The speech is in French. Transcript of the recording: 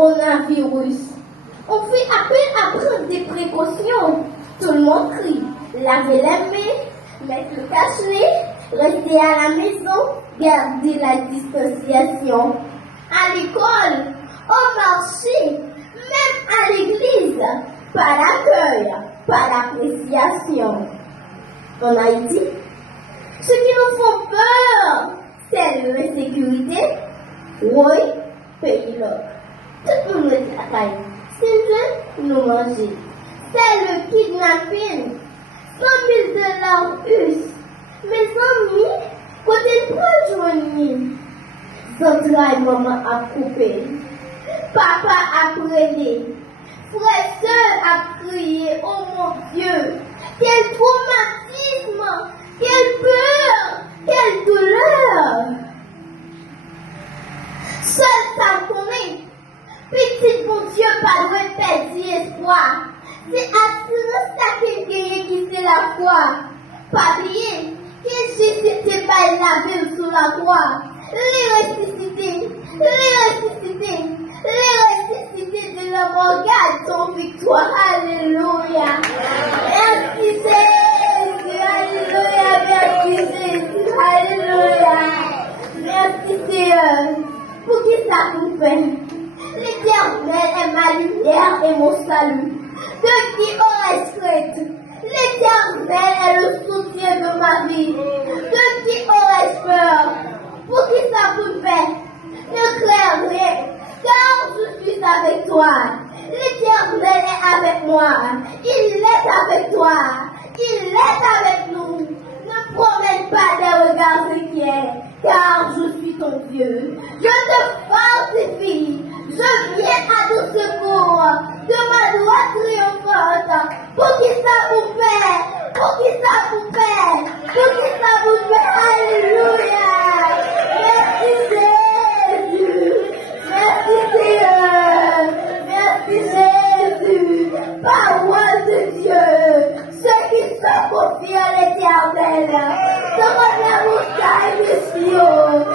coronavirus. On fait appel à prendre des précautions. Tout le monde crie. Laver les mains, mettre le cache-nez, rester à la maison, garder la distanciation. À l'école, au marché, même à l'église, pas d'accueil, pas d'appréciation. En Haïti, ce qui nous font peur, c'est l'insécurité. Oui, pays là. Tout le monde est à taille. C'est nous manger. C'est le kidnapping. 100 000 dollars US. Mes amis, côté de journée, Central maman a coupé. Papa a prêté. Frère, soeur a crié. Oh mon Dieu, quel traumatisme, quelle peur, quelle douleur. Seul ça connaît. Petit bon Dieu, pas loin de perdre espoir. C'est assurance ça qui c'est la foi. Pas oublier que Jésus était pas la ville sous la croix. Les ressuscités de la morgade sont victoire. Alléluia. Merci Jésus. Alléluia. Merci Jésus. Alléluia. Merci Seigneur. Pour qui ça vous fait? L'Éternel est ma lumière et mon salut. De qui aurais-je crainte? L'Éternel est le soutien de ma vie. De qui aurais-je peur? Pour qui ça vous fait? Ne crains rien, car je suis avec toi. L'Éternel est avec moi. Il est avec toi. Il est avec nous. Ne promène pas des regards inquiets, car je suis ton Dieu. Je te fortifie. Je viens à ton secours. De ma droite triomphante. Pour qui ça vous fait? Pour qui ça vous fait? Pour qui ça vous fait? Alléluia. Merci Jésus. Merci Seigneur. Merci Jésus. Parole de Dieu. Ceux qui sont confiés à l'Éternel. Demande la montagne, messieurs.